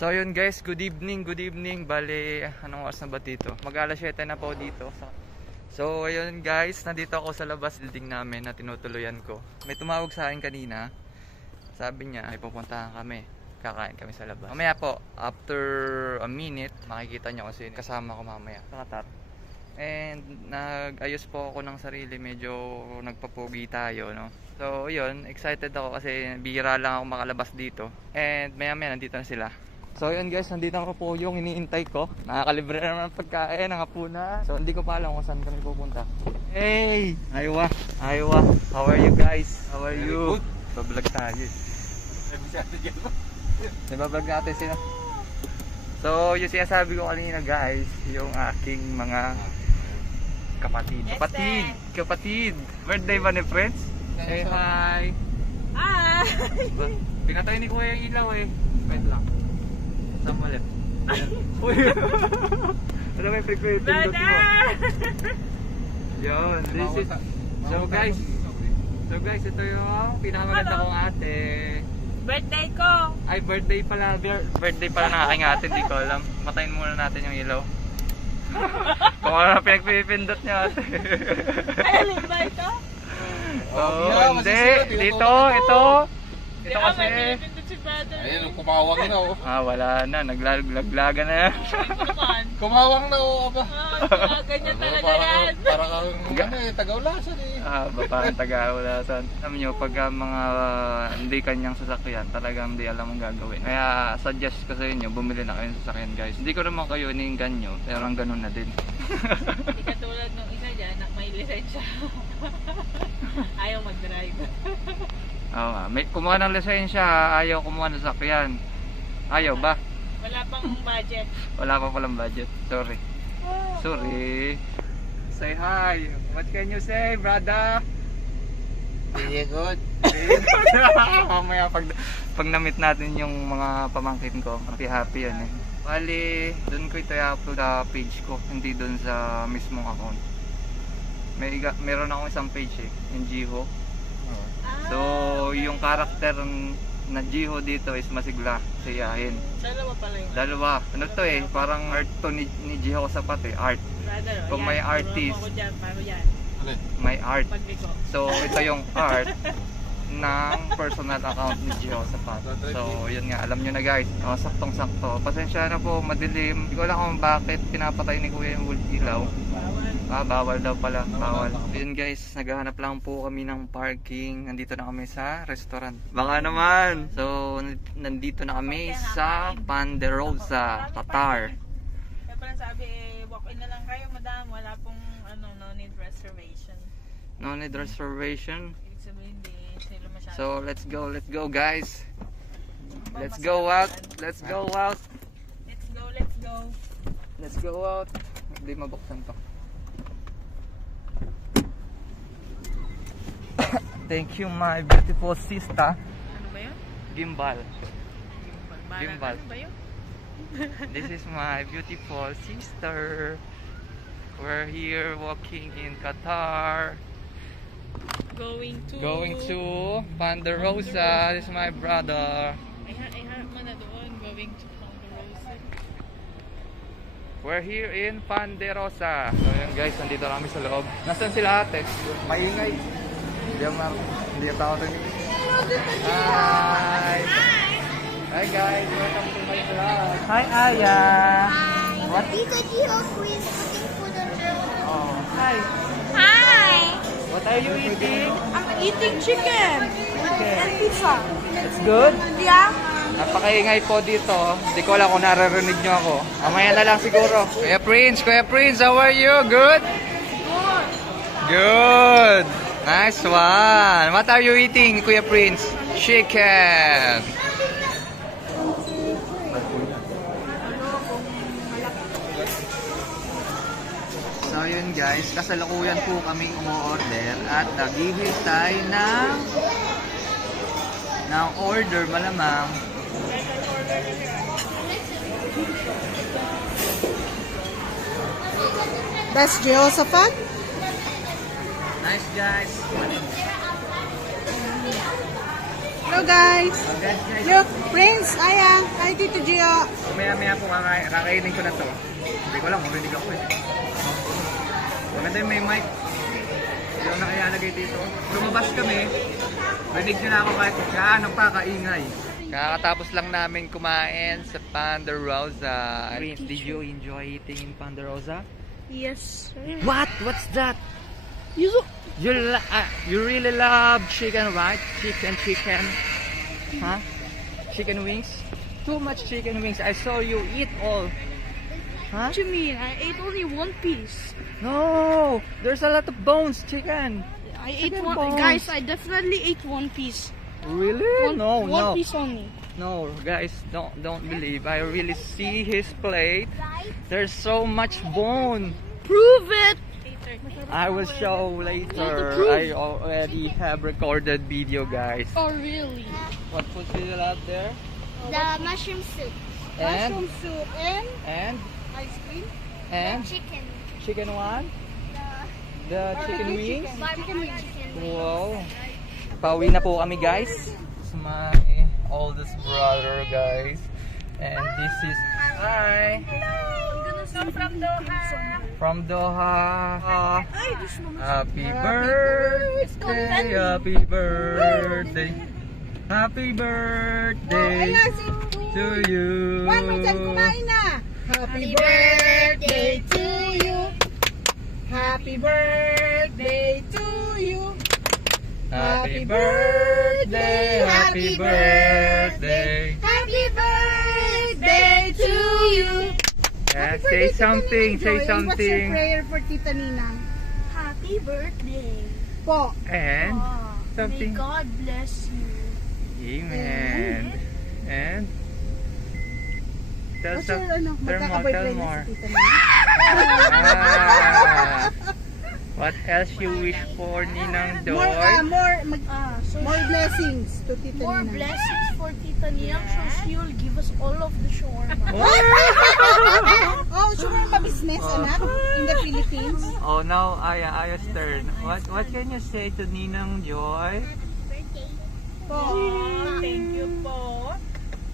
So yun guys, good evening. Bale, anong oras na ba dito? Mag-alas 7 na po dito. So ayun guys, nandito ako sa labas building namin na tinutuluyan ko. May tumawag sa akin kanina. Sabi niya, ay pupuntahan kami. Kakain kami sa labas. Mamaya po, after a minute, makikita niyo kasi kasama ko mamaya. Nakatar. And nag-ayos po ako ng sarili, medyo nagpapugi tayo, no? So yun, excited ako kasi bihira lang ako makalabas dito. And maya nandito na sila. So yun guys, nandito ako po yung iniintay ko. Nakakalibre na naman ng pagkain, nakapuna. So hindi ko pa alam kung saan kami pupunta. Hey! Aywa! How are you guys? How are you? Bablog tayo. Nabablog natin sila. So yung sinasabi ko kanina guys, yung aking mga kapatid. Birthday ba ni Friends? Say hi! Hi! Pinatay ni Kuya yung ilaw eh. Wait lang. Saan mo left? Uy! Ano may frequent pindot mo? Yun, this is... So guys, ito yung pinakamaganda kong ate. Birthday ko! Ay, birthday pala ng aking ate, hindi ko alam. Matayin muna natin yung ilaw. Kung ano na pinagpipindot niya ate. Alin ba ito? Oh, hindi. Dito, ito. Ito kasi. Ayun, kumawang na oh. Wala na. Naglaglaga na yan. Kumawang na oh, aba. Ganyan talaga yan. Parang tagaulasan eh. Parang tagaulasan. Alam nyo, pag mga hindi kanyang sasakyan, talagang hindi alam ang gagawin. Kaya suggest ko sa inyo, bumili na kayo ng sasakyan guys. Hindi ko naman kayo iniinggan nyo, pero ang ganun na din. Hindi katulad nung isa dyan, may lisensya. Ayaw mag-drive. Oo nga, may kumuha ng lisensya, ayaw kumuha ng sasakyan. Ayaw ba? Wala pang budget. Wala pa palang budget. Sorry. Say hi. What can you say, brother? Very good. Mamaya pag na-meet natin yung mga pamangkin ko, happy yan eh. Bali, doon ko ito i-upload sa page ko, hindi doon sa mismong account. Meron akong isang page eh, yung Jiho. So, yung karakter na Jiho dito is masigla, siyahin. Dalawa pala yung Dalawa. Ano to eh, parang art to ni Jiho Sapat eh, art. Kung may artist, may art. So, ito yung art ng personal account ni Jiho Sapat. So, yun nga, alam nyo na guys, saktong-sakto. Pasensya na po, madilim. Hindi ko alam kung bakit pinapatay ni Kuya yung ilaw. Bawal daw pala, bawal. Yun guys, naghahanap lang po kami ng parking. Nandito na kami sa restaurant. Baka naman! So, nandito na kami sa Panderosa, Qatar. Kaya pala sabi, walk-in na lang kayo madam. Wala pong no need reservation. No need reservation. Ibig sabihin, hindi sila masyado. So, let's go guys. Let's go out. Let's go. Hindi mabuksan to. Thank you my beautiful sister. Ano ba yun? Gimbal. Gimbal. Ano ba yun? This is my beautiful sister. We're here walking in Qatar. Going to Panderosa. This is my brother. Ay harap mo na doon. Going to Ponderosa. We're here in Panderosa. So yun guys, nandito kami sa loob. Nasaan sila ate? Maingay. Hindi yung tao rin. Hi guys, welcome to my vlog. Hi Aya. What? Tita Jiho who is cooking food on her own. Oh, hi. Hi! What are you eating? I'm eating chicken and pizza. It's good? Yeah? Napakaingay po dito. Hindi ko alam kung naririnig nyo ako. Mamaya na lang siguro. Kuya Prince, how are you? Good? Good. Nice one. What are you eating, Kuya Prince? Chicken. So yun guys, kasalukuyan po kaming umu-order at naghihintay ng order malamang. That's Jehoshaphat? Nice guys. Hello guys! Look, Prince, Aya, hi Tito Gio. Maya po kakainin ko na to. Hindi ko lang, marinig ako eh. Maganda yung may mic. Hindi ako nakaialagay dito. Lumabas kami. Marinig nyo na ako kahit gaano pa kaingay. Kakatapos lang namin kumain sa Ponderosa. Prince, did you enjoy eating in Ponderosa? Yes, sir. What? What's that? You You really love chicken, right? Chicken. Huh? Chicken wings? Too much chicken wings. I saw you eat all. Huh? What do you mean? I ate only one piece. No! There's a lot of bones, chicken. I ate Chicken one. bones. Guys, I definitely ate one piece. Really? No. One piece only. No, guys, don't believe. I really see his plate. There's so much bone. Prove it. I will show later. proof. I already have recorded video, guys. Oh, really? What food do you have there? The mushroom soup. And Mushroom soup and ice cream. and Chicken. chicken one. The chicken wings. Barbecue chicken. Wow. Pauwi na po kami, guys. It's my oldest brother, guys. And this is hi. From Doha. Happy birthday, happy birthday. Happy birthday to you. Happy birthday to you. Happy birthday to you. Happy birthday, happy birthday. Happy birthday to you. Yeah, say something, say What's your something. prayer for Tita Ninang? Happy birthday. Po. And May something. God bless you. Amen. And tell What's your some, tell more, tell magkaka-boyfriend na more. si Tita Ninang? Ah, what else you wish for, Ninang Joy? More blessings to Tita More Ninang. blessings for Tita Niang so she will give us all of the shawarma. Oh, sure pa business, anak, in the Philippines. Oh, now Aya's turn. What can you say to Ninang Joy? Po. Thank you po.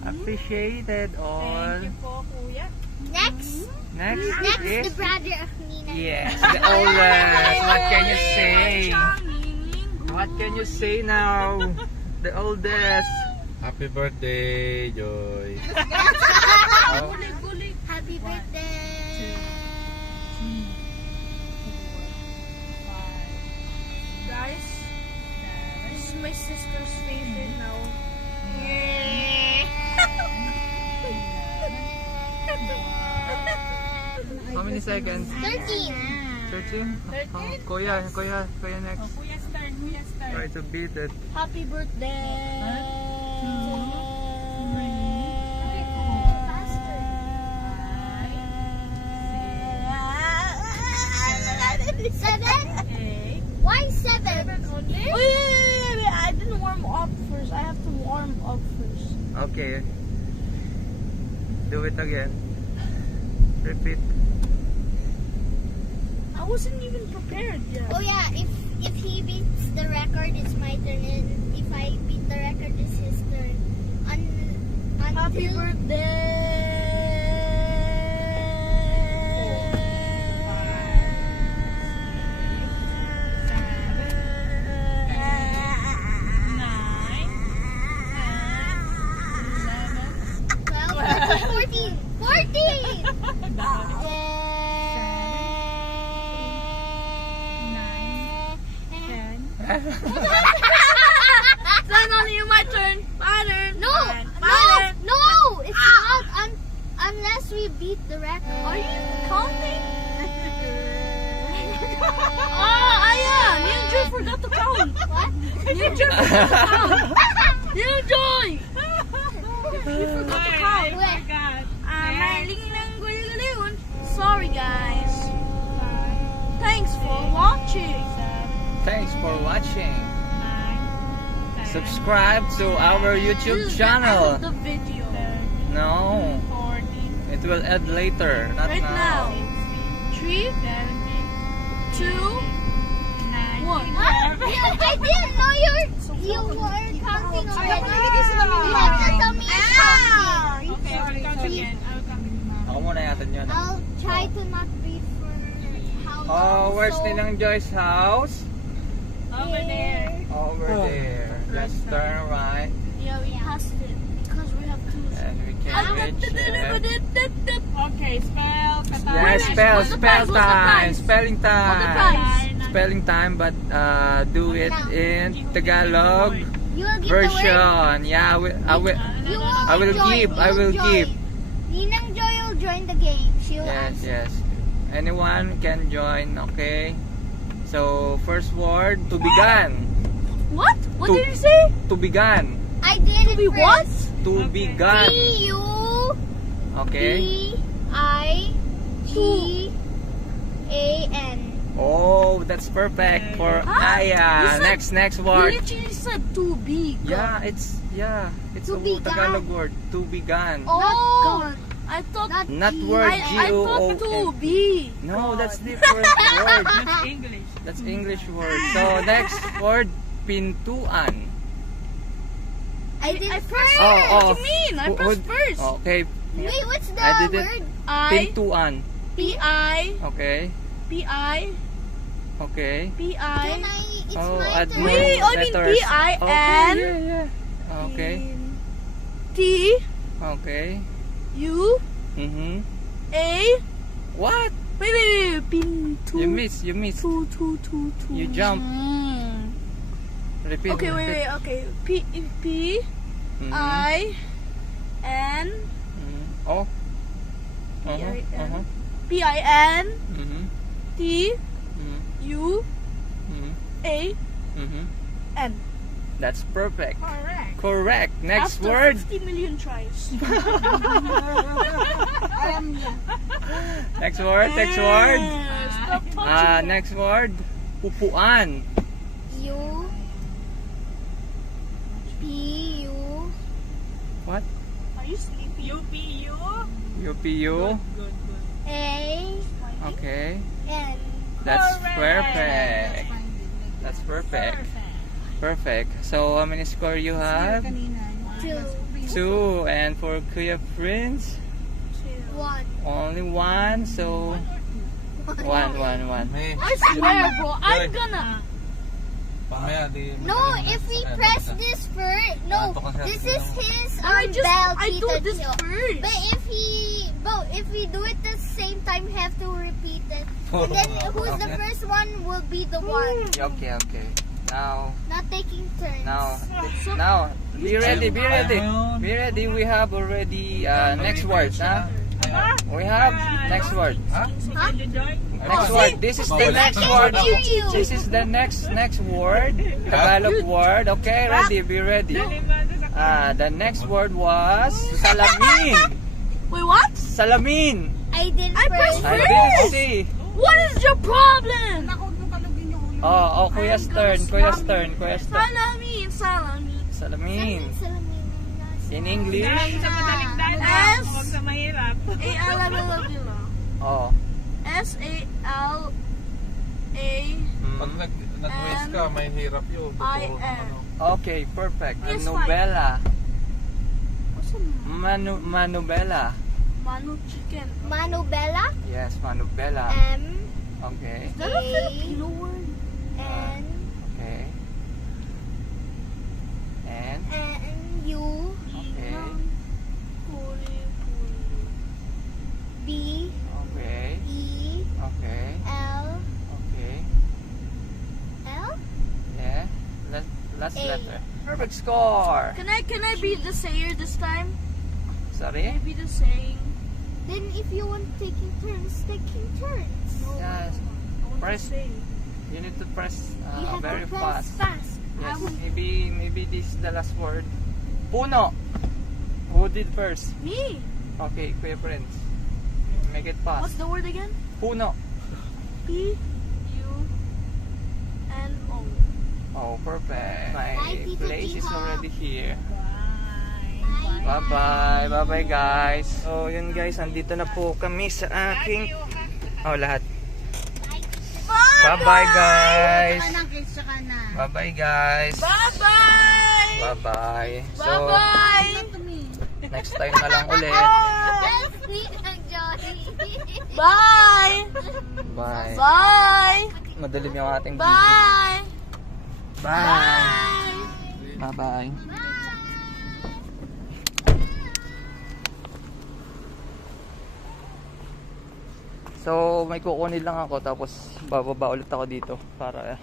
Appreciated all. Thank you po, kuya. Next. Next Next, is the brother of Nina. yes, the oldest. What can you say? What can you say now? The oldest. Happy birthday, Joy. Happy birthday. Guys, this is my sister's favorite now. How many seconds? 13. 13? Oh, Kuya next. Kuya's turn. Try to beat it. Happy birthday. Seven? Okay. Why seven? Only? Wait. I didn't warm up first. I have to warm up first. Okay. Do it again. Repeat. I wasn't even prepared yet. Oh yeah, if he beats the record, it's my turn, and if I beat the record, it's his turn. Happy Nine. 14! 14! Then only my turn. My turn. No! No! It's not unless we beat the record. Are you counting? Aya! Ninja forgot to count. What? Ninja forgot to count. Ninja! You forgot to count. Wait. Maling ng guli-guliun. Sorry guys. Thanks for watching. Thanks for watching. Subscribe to our YouTube channel. The video. No, it will add later, not Right now. 3, 2, 1. I didn't know you were counting already. You have to tell me it's counting. will count again. I will count again. Ako muna yata yun. I'll try to not be for how long. Oh, where's so Ninang Joy's house? Over there. Over there. Just turn right Yeah, we passed it because we have to. and we can reach it. Okay, spell. Yeah, spell What's the price? What's the time. price? Spelling What's the time. price? Spelling time, but do it in Tagalog you will give the version. Yeah, I will. word. You will I will join. give, I You will join. give. Ninang Joy will join the game. She will Yes, answer. yes. Anyone can join. Okay. So first word to began. What? What To- did you say? To began. I did it be first. what? To Okay. began. Okay. T-I-G-A-N. Oh, that's perfect for Huh? You Aya. said- Next You word. literally said to be. Yeah, it's To a began. Tagalog word. To began. Oh, I thought. Not G. word I thought to G-O-O-N. be. No, that's different word. That's English. That's English word. So next word, pintuan. I did I first. pressed. Oh, What oh. do you mean? I Who- pressed who- first. Okay. Wait, what's the I did it. word? I Pintuan. P-I Okay. P-I Okay. P-I. Can I? It's Oh, my add turn. more Wait, I mean letters. P-I-N. Okay, yeah. Okay. T Okay. U Mhm. A. What? Wait. Pin two. You miss. Two. You jump. Repeat. Okay, repeat. wait. Okay. P Mhm. I N Mhm. Oh. P-I-N. Uh-huh. P I N Mhm. T Mhm. U Mhm. A Mhm. N. That's perfect. Correct. Correct. Next After word. 50 million tries. Next word. Next word. Stop touching me. Next word. Upuan. U P U What? Are you sleepy? UPU. UPU. Good. A Okay. N. That's Correct. perfect. That's perfect. Perfect. So how many score you have? 2. And for Kuya Prince, 1. only 1. So 1. May, I swear, bro. I'm gonna. pamaya, di No, if we press this first, no, this is his I bell, do Tita this Chio. first. But if we do it the same time, have to repeat it. And then who's the first one will be the one. Okay. Now, Not taking turns. now, be ready. Be ready. We have already next word. Huh? We have next word. Huh? Next word. This is the next word. you. This is the next word. Tagalog word. Okay, ready. Be ready. The next word was salamin. Wait, what? Salamin. I did I pressed first. I first. didn't see. What is your problem? Oh, Kuya's turn. Kuya's turn. Salamin. Salamin. Salamin. In English. Sa madaling dana. S. Huwag sa mahirap. Oh. S-A-L-A Pag nag-waste ka, may hirap yun. I-N. Okay, perfect. Yes, Manubela. What's a Manubela. Manu chicken? Manubela. Yes, Manubela. M Okay. Is that a Filipino word? N Okay. And U okay. B Okay. E Okay. L Okay. L. Yeah. Last A. letter. Perfect score. Can I be the sayer this time? Can I Sorry. be the saying? Then if you want taking turns. Yes. I want Press. to say. You need to press You have very to press fast. Yes. I will- Maybe this is the last word. Puno. Who did first? Me. Okay, Kuya Prince. Make it fast. What's the word again? Puno. P-U-N-O. Oh, perfect. Bye, My Tita place is Jiha. already here. Bye-bye. Bye-bye, guys. So, yun guys. Andito na po kami sa aking... Oh, lahat. Bye-bye, guys. Bye-bye, guys. Bye-bye. Bye-bye. So, Bye-bye. Next time na lang ulit. Sweet ang Johnny. Bye! Bye. Bye! Madilim yung ating video. Bye! Bye. Bye-bye. So, may kukunin lang ako tapos bababa ulit ako dito para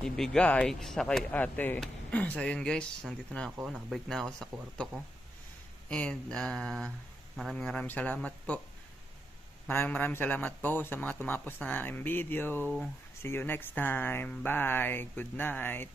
ibigay sa kay ate. So, yun guys, nandito na ako. Nakabike na ako sa kwarto ko. And, maraming salamat po. Maraming salamat po sa mga tumapos ng aking video. See you next time. Bye. Good night.